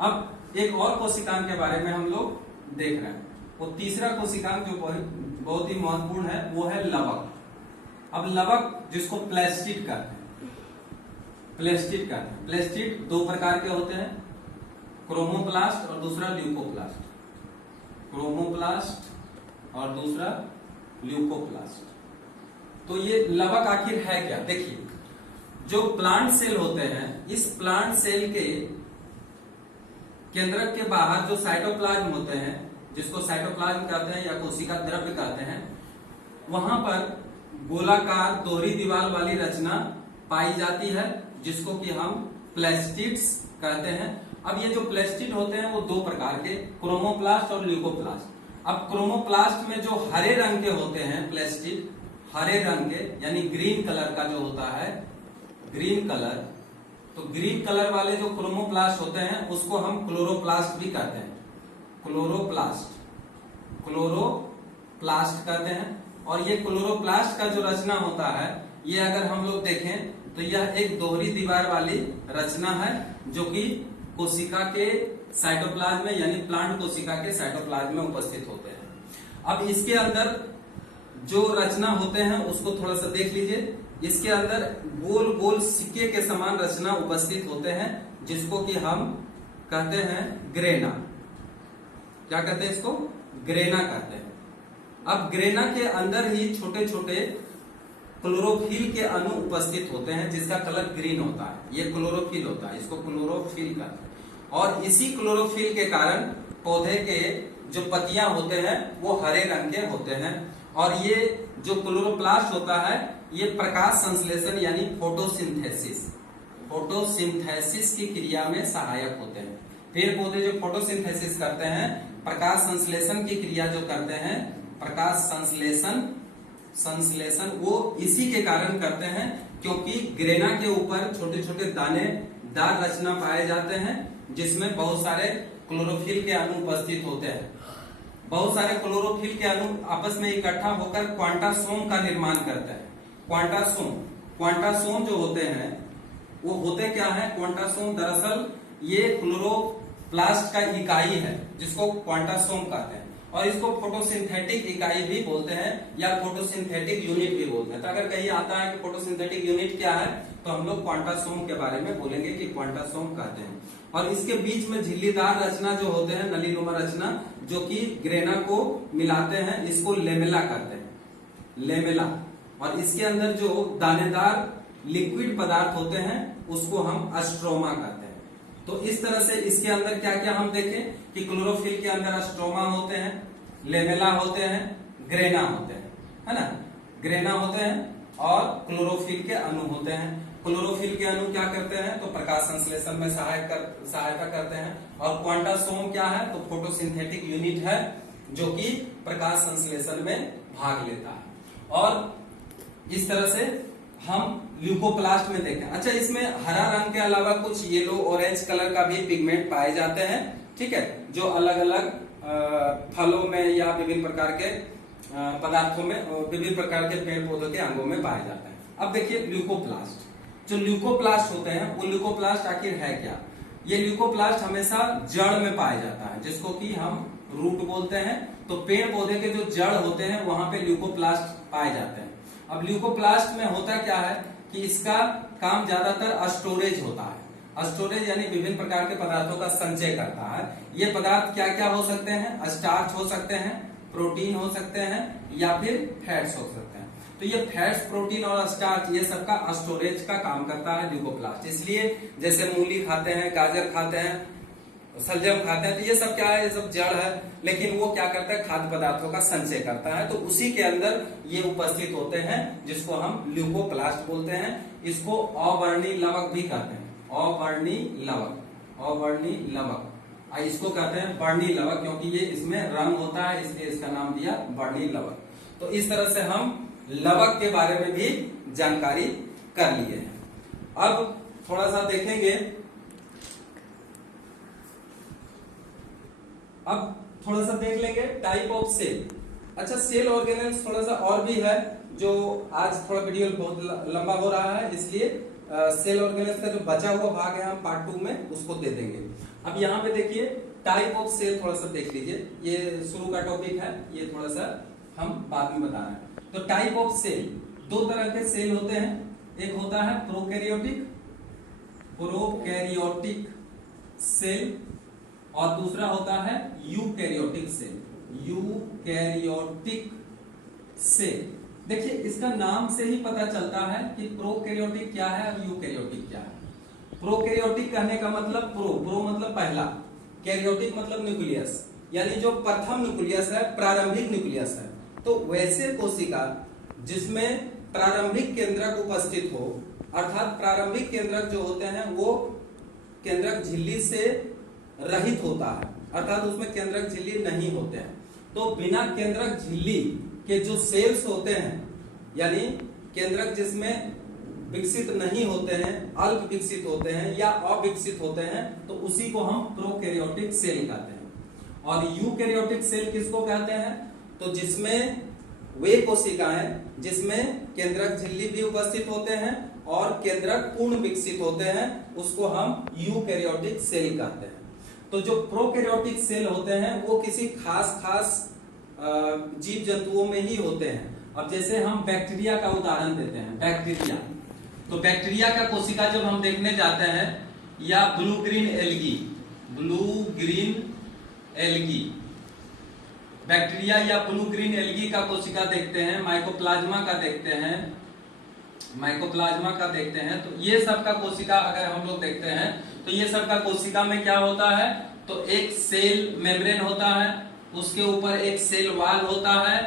अब एक और कोशिकांग के बारे में हम लोग देख रहे हैं। वो तीसरा कोशिकांग जो बहुत ही महत्वपूर्ण है वो है लवक। अब लवक जिसको प्लेस्टिड कहते हैं, प्लेस्टिड कहते हैं। प्लेस्टिड दो प्रकार के होते हैं, क्रोमोप्लास्ट और दूसरा ल्यूकोप्लास्ट। क्रोमोप्लास्ट और दूसरा ल्यूकोप्लास्ट। तो ये लवक आखिर है क्या, देखिए जो प्लांट सेल होते हैं, इस प्लांट सेल के केंद्रक के बाहर जो साइटोप्लाज्म होते हैं, जिसको साइटोप्लाज्म कहते हैं या कोशिका द्रव्य कहते हैं, वहां पर गोलाकार दोहरी दीवार वाली रचना पाई जाती है, जिसको कि हम प्लेस्टिड्स कहते हैं। अब ये जो प्लेस्टिड होते हैं वो दो प्रकार के, क्रोमोप्लास्ट और ल्यूकोप्लास्ट। अब क्रोमोप्लास्ट में जो हरे रंग के होते हैं प्लेस्टिड, हरे रंग के यानी ग्रीन कलर का जो होता है, ग्रीन कलर, तो ग्रीन कलर वाले जो क्रोमोप्लास्ट होते हैं उसको हम क्लोरोप्लास्ट भी कहते हैं। क्लोरोप्लास्ट, क्लोरोप्लास्ट कहते हैं। और ये क्लोरोप्लास्ट का जो रचना होता है, ये अगर हम लोग देखें तो यह एक दोहरी दीवार वाली रचना है, जो कि कोशिका के साइटोप्लाज्म में यानी प्लांट कोशिका के साइटोप्लाज्म में उपस्थित होते हैं। अब इसके अंदर जो रचना होते हैं उसको थोड़ा सा देख लीजिए। इसके अंदर गोल गोल सिक्के के समान रचना उपस्थित होते हैं, जिसको कि हम कहते हैं ग्रेना। क्या कहते हैं इसको, ग्रेना कहते हैं। अब ग्रेना के अंदर ही छोटे छोटे क्लोरोफिल के अणु उपस्थित होते हैं, जिसका कलर ग्रीन होता है। ये क्लोरोफिल होता है, इसको क्लोरोफिल कहते हैं। और इसी क्लोरोफिल के कारण पौधे के जो पत्तियां होते हैं वो हरे रंग के होते हैं। और ये जो क्लोरोप्लास्ट होता है, ये प्रकाश संश्लेषण यानी फोटोसिंथेसिस की क्रिया में सहायक होते हैं। पेड़ पौधे जो फोटोसिंथेसिस करते हैं, प्रकाश संश्लेषण की क्रिया जो करते हैं, प्रकाश संश्लेषण वो इसी के कारण करते हैं, क्योंकि ग्रेना के ऊपर छोटे छोटे दानेदार रचना पाए जाते हैं, जिसमें बहुत सारे क्लोरोफिल के अणु उपस्थित होते हैं। बहुत सारे क्लोरोफिल के अणु आपस में इकट्ठा होकर क्वांटासोम का निर्माण करते हैं। क्वांटासोम जो होते हैं वो होते क्या है, क्वांटासोम दरअसल ये क्लोरोप्लास्ट का इकाई है, जिसको क्वांटासोम कहते हैं। और इसको फोटोसिंथेटिक इकाई भी बोलते हैं या फोटोसिंथेटिक यूनिट भी बोलते हैं। तो अगर कहीं आता है कि फोटोसिंथेटिक यूनिट क्या है, तो हम लोग क्वांटासोम के बारे में बोलेंगे कि क्वांटासोम कहते हैं। और इसके बीच में झिल्लीदार रचना जो होते हैं, नलीनुमा रचना, जो कि ग्रेना को मिलाते हैं, इसको लेमेला कहते हैं, लेमेला। और इसके अंदर जो दानेदार लिक्विड पदार्थ होते हैं उसको हम अस्ट्रोमा कहते हैं। तो इस तरह से इसके अंदर क्या क्या हम देखें कि क्लोरोफिल के अंदर अस्ट्रोमा होते हैं, लेमेला होते हैं, ग्रेना होते हैं, है ना, ग्रेना होते हैं और क्लोरोफिल के अणु होते हैं। क्लोरोफिल के अणु क्या करते हैं, तो प्रकाश संश्लेषण में सहायता करते हैं। और क्वांटासोम क्या है, तो फोटोसिंथेटिक यूनिट है, जो कि प्रकाश संश्लेषण में भाग लेता है। और इस तरह से हम ल्यूकोप्लास्ट में देखें। अच्छा, इसमें हरा रंग के अलावा कुछ येलो ऑरेंज कलर का भी पिगमेंट पाए जाते हैं, ठीक है, जो अलग अलग फलों में या विभिन्न प्रकार के पदार्थों में, विभिन्न प्रकार के पेड़ पौधों के अंगों में पाए जाते हैं। अब देखिए ल्यूकोप्लास्ट, जो ल्यूकोप्लास्ट होते हैं वो ल्यूकोप्लास्ट आखिर है क्या। ये ल्यूकोप्लास्ट हमेशा जड़ में पाया जाता है, जिसको कि हम रूट बोलते हैं। तो पेड़ पौधे के जो जड़ होते हैं वहां पे ल्यूकोप्लास्ट पाए जाते हैं। अब ल्यूकोप्लास्ट में होता क्या है कि इसका काम ज्यादातर स्टोरेज होता है। स्टोरेज यानी विभिन्न प्रकार के पदार्थों का संचय करता है। ये पदार्थ क्या क्या हो सकते हैं? स्टार्च हो सकते हैं, प्रोटीन हो सकते हैं, या फिर फैट्स हो सकते हैं। तो ये फैट्स, प्रोटीन और स्टार्च ये सबका स्टोरेज का काम करता है ल्यूकोप्लास्ट। इसलिए जैसे मूली खाते हैं, गाजर खाते हैं, शलजम खाते हैं, तो ये सब क्या है? ये सब जड़ है, लेकिन वो क्या करता है? खाद्य पदार्थों का संचय करता है। तो उसी के अंदर ये उपस्थित होते हैं, जिसको हम ल्यूकोप्लास्ट बोलते हैं। इसको अवर्णी लवक भी कहते हैं। अवर्णी लवक, अवर्णी लवक। इसको कहते हैं वर्णी लवक, क्योंकि ये इसमें रंग होता है, इसलिए इसका नाम दिया वर्णी लवक। तो इस तरह से हम लवक के बारे में भी जानकारी कर लिए हैं। अब थोड़ा सा देखेंगे, अब थोड़ा सा देख लेंगे टाइप ऑफ सेल। अच्छा, सेल ऑर्गेनेल्स थोड़ा सा और भी है, जो आज थोड़ा वीडियो बहुत लंबा हो रहा है, इसलिए सेल ऑर्गेनेल्स का जो बचा हुआ भाग है हम पार्ट 2 में उसको दे देंगे। अब यहाँ पे देखिए टाइप ऑफ सेल थोड़ा सा देख लीजिए, ये शुरू का टॉपिक है, ये थोड़ा सा हम बाद में बता रहे हैं। तो टाइप ऑफ सेल, दो तरह के सेल होते हैं। एक होता है प्रोकैरियोटिक, प्रोकैरियोटिक सेल, और दूसरा होता है यूकैरियोटिक सेल, यूकैरियोटिक सेल। देखिए इसका नाम से ही पता चलता है कि प्रोकैरियोटिक क्या है और यूकैरियोटिक क्या है। प्रोकैरियोटिक कहने का मतलब प्रो मतलब पहला, कैरियोटिक मतलब न्यूक्लियस, यानी जो प्रथम न्यूक्लियस है, प्रारंभिक न्यूक्लियस है। तो वैसे कोशिका जिसमें प्रारंभिक केंद्रक उपस्थित हो, अर्थात प्रारंभिक केंद्रक जो होते हैं वो केंद्रक झिल्ली से रहित होता है, अर्थात उसमें केंद्रक झिल्ली नहीं होते हैं। तो बिना केंद्रक झिल्ली के जो सेल्स होते हैं, यानी केंद्रक जिसमें विकसित नहीं होते हैं, अल्प विकसित होते हैं या अविकसित होते हैं, तो उसी को हम प्रोकैरियोटिक सेल कहते हैं। और यूकैरियोटिक सेल किसको कहते हैं? तो जिसमें वे कोशिकाएं जिसमें केंद्रक झिल्ली भी उपस्थित होते हैं और केंद्रक पूर्ण विकसित होते हैं, उसको हम यूकैरियोटिक सेल कहते हैं। तो जो प्रोकैरियोटिक सेल होते हैं वो किसी खास जीव जंतुओं में ही होते हैं। अब जैसे हम बैक्टीरिया का उदाहरण देते हैं, बैक्टीरिया, तो बैक्टीरिया का कोशिका जब हम देखने जाते हैं, या blue green algae, blue green algae, bacteria या ब्लू ग्रीन एल्गी का कोशिका देखते हैं, माइकोप्लाज्मा का देखते हैं, माइकोप्लाज्मा का देखते हैं, तो ये सब का कोशिका अगर हम लोग देखते हैं, तो ये सब का कोशिका में क्या होता है? तो एक सेल मेम्ब्रेन होता है, उसके ऊपर एक सेल वॉल होता है,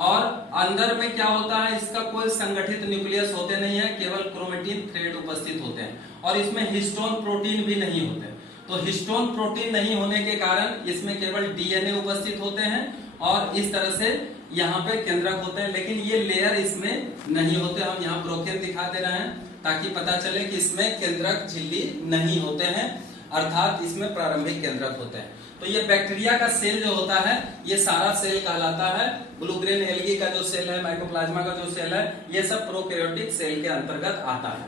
और अंदर में क्या होता है? इसका कोई संगठित न्यूक्लियस होते नहीं है, केवल क्रोमेटिन थ्रेड उपस्थित होते हैं, और इसमें हिस्टोन प्रोटीन भी नहीं होते। तो हिस्टोन प्रोटीन नहीं होने के कारण इसमें केवल डीएनए उपस्थित होते हैं, और इस तरह से यहाँ पे केंद्रक होते हैं, लेकिन ये लेयर इसमें नहीं होते। हम यहाँ ब्रोकन दिखा दे रहे हैं ताकि पता चले कि इसमें केंद्रक झिल्ली नहीं होते हैं, अर्थात इसमें प्रारंभिक केंद्रक होते हैं। तो ये बैक्टीरिया का सेल जो होता है, ये सारा सेल कहलाता है। ब्लू ग्रीन एल्गी का जो सेल है, माइकोप्लाज्मा का जो सेल है, ये सब प्रोकैरियोटिक सेल के अंतर्गत आता है।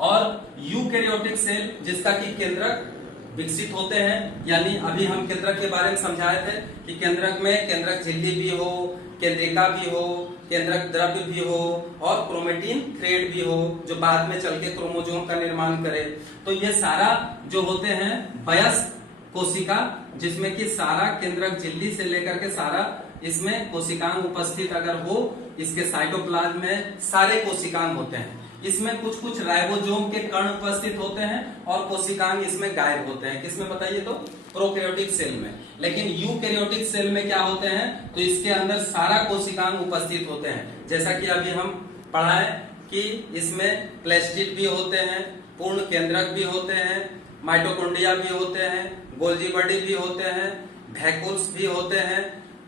और यूकैरियोटिक सेल जिसका कि केंद्रक विकसित होते हैं, यानी अभी हम केंद्रक के बारे में समझाए थे कि केंद्रक में केंद्रक झिल्ली भी हो, केंद्रिका भी हो, केंद्रक द्रव्य भी हो, और क्रोमेटिन थ्रेड भी हो, जो बाद में चल के क्रोमोसोम का निर्माण करे। तो ये सारा जो होते हैं वयस्क कोशिका, जिसमें कि सारा केंद्रक झिल्ली से लेकर के सारा इसमें कोशिकांग उपस्थित अगर हो, इसके साइटोप्लाज्म में सारे कोशिकांग होते हैं। इसमें कुछ कुछ राइबोसोम के कण उपस्थित होते हैं, और कोशिकांग इसमें गायब होते हैं। किसमें बताइए? तो प्रोकैरियोटिक सेल में। लेकिन यूकैरियोटिक सेल में क्या होते हैं? तो इसके अंदर सारा कोशिकांग उपस्थित होते हैं। जैसा कि अभी हम पढ़ाए कि इसमें प्लास्टिड भी होते हैं, पूर्ण केंद्रक भी होते हैं, माइटोकॉन्ड्रिया भी होते हैं, गोल्जी बॉडी भी होते हैं, वैक्यूल्स भी होते हैं,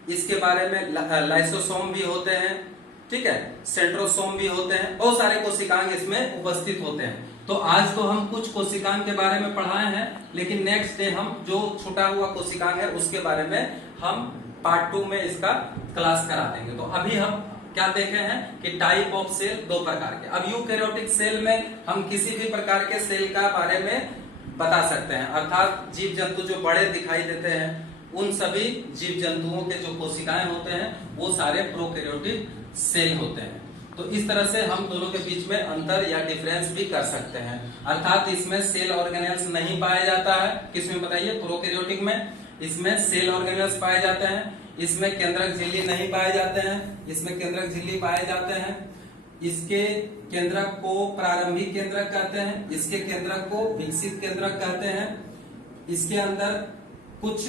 इसके बारे में लाइसोसोम भी होते हैं, ठीक है, सेंट्रोसोम भी होते हैं, बहुत सारे कोशिकांग इसमें उपस्थित होते हैं। तो आज तो हम कुछ कोशिकांग के बारे में पढ़ाए हैं, लेकिन नेक्स्ट डे हम जो छूटा हुआ कोशिकांग है उसके बारे में हम पार्ट 2 में इसका क्लास करा देंगे। तो अभी हम क्या देखे हैं कि टाइप ऑफ सेल दो प्रकार के। अब यूकैरियोटिक सेल में हम किसी भी प्रकार के सेल का बारे में बता सकते हैं, अर्थात जीव जंतु जो बड़े दिखाई देते हैं, उन सभी जीव जंतुओं के जो कोशिकाएं होते हैं वो सारे प्रोकैरियोटिक सेल होते हैं। तो इस तरह से हम दोनों के बीच में अंतर या डिफरेंस भी कर सकते हैं। अर्थात इसमें सेल ऑर्गेनेल्स नहीं पाया जाता है। किसमें बताइए? प्रोकैरियोटिक में इसमें सेल ऑर्गेनेल्स पाए जाते हैं। इसमें केंद्रक झिल्ली नहीं पाए जाते हैं, इसमें केंद्रक झिल्ली पाए जाते हैं। इसके केंद्रक को प्रारंभिक केंद्रक कहते हैं, इसके केंद्रक को विकसित केंद्रक कहते हैं। इसके अंदर कुछ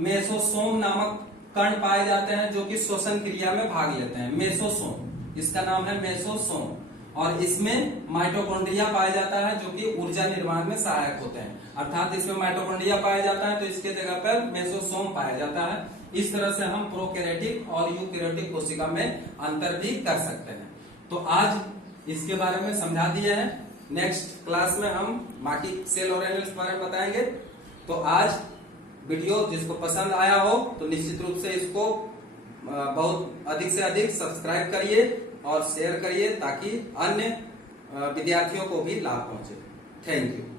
मेसोसोम नामक कण पाए जाते हैं जो कि श्वसन क्रिया में भाग लेते हैं। मेसोसोम, इसका नाम है मेसोसोम। और इसमें माइटोकॉन्ड्रिया पाया जाता है जो कि ऊर्जा निर्माण में सहायक होते हैं। अर्थात इसमें माइटोकॉन्ड्रिया पाया जाता है तो इसके जगह पर मेसोसोम पाया जाता है। इस तरह से हम प्रोकैरियोटिक और यूकैरियोटिक कोशिका में अंतर भी कर सकते हैं। तो आज इसके बारे में समझा दिए हैं। नेक्स्ट क्लास में हम बाकी सेल ऑर्गेनेल्स के बारे में बताएंगे। तो आज वीडियो जिसको पसंद आया हो तो निश्चित रूप से इसको बहुत अधिक से अधिक सब्सक्राइब करिए और शेयर करिए ताकि अन्य विद्यार्थियों को भी लाभ पहुंचे। Thank you.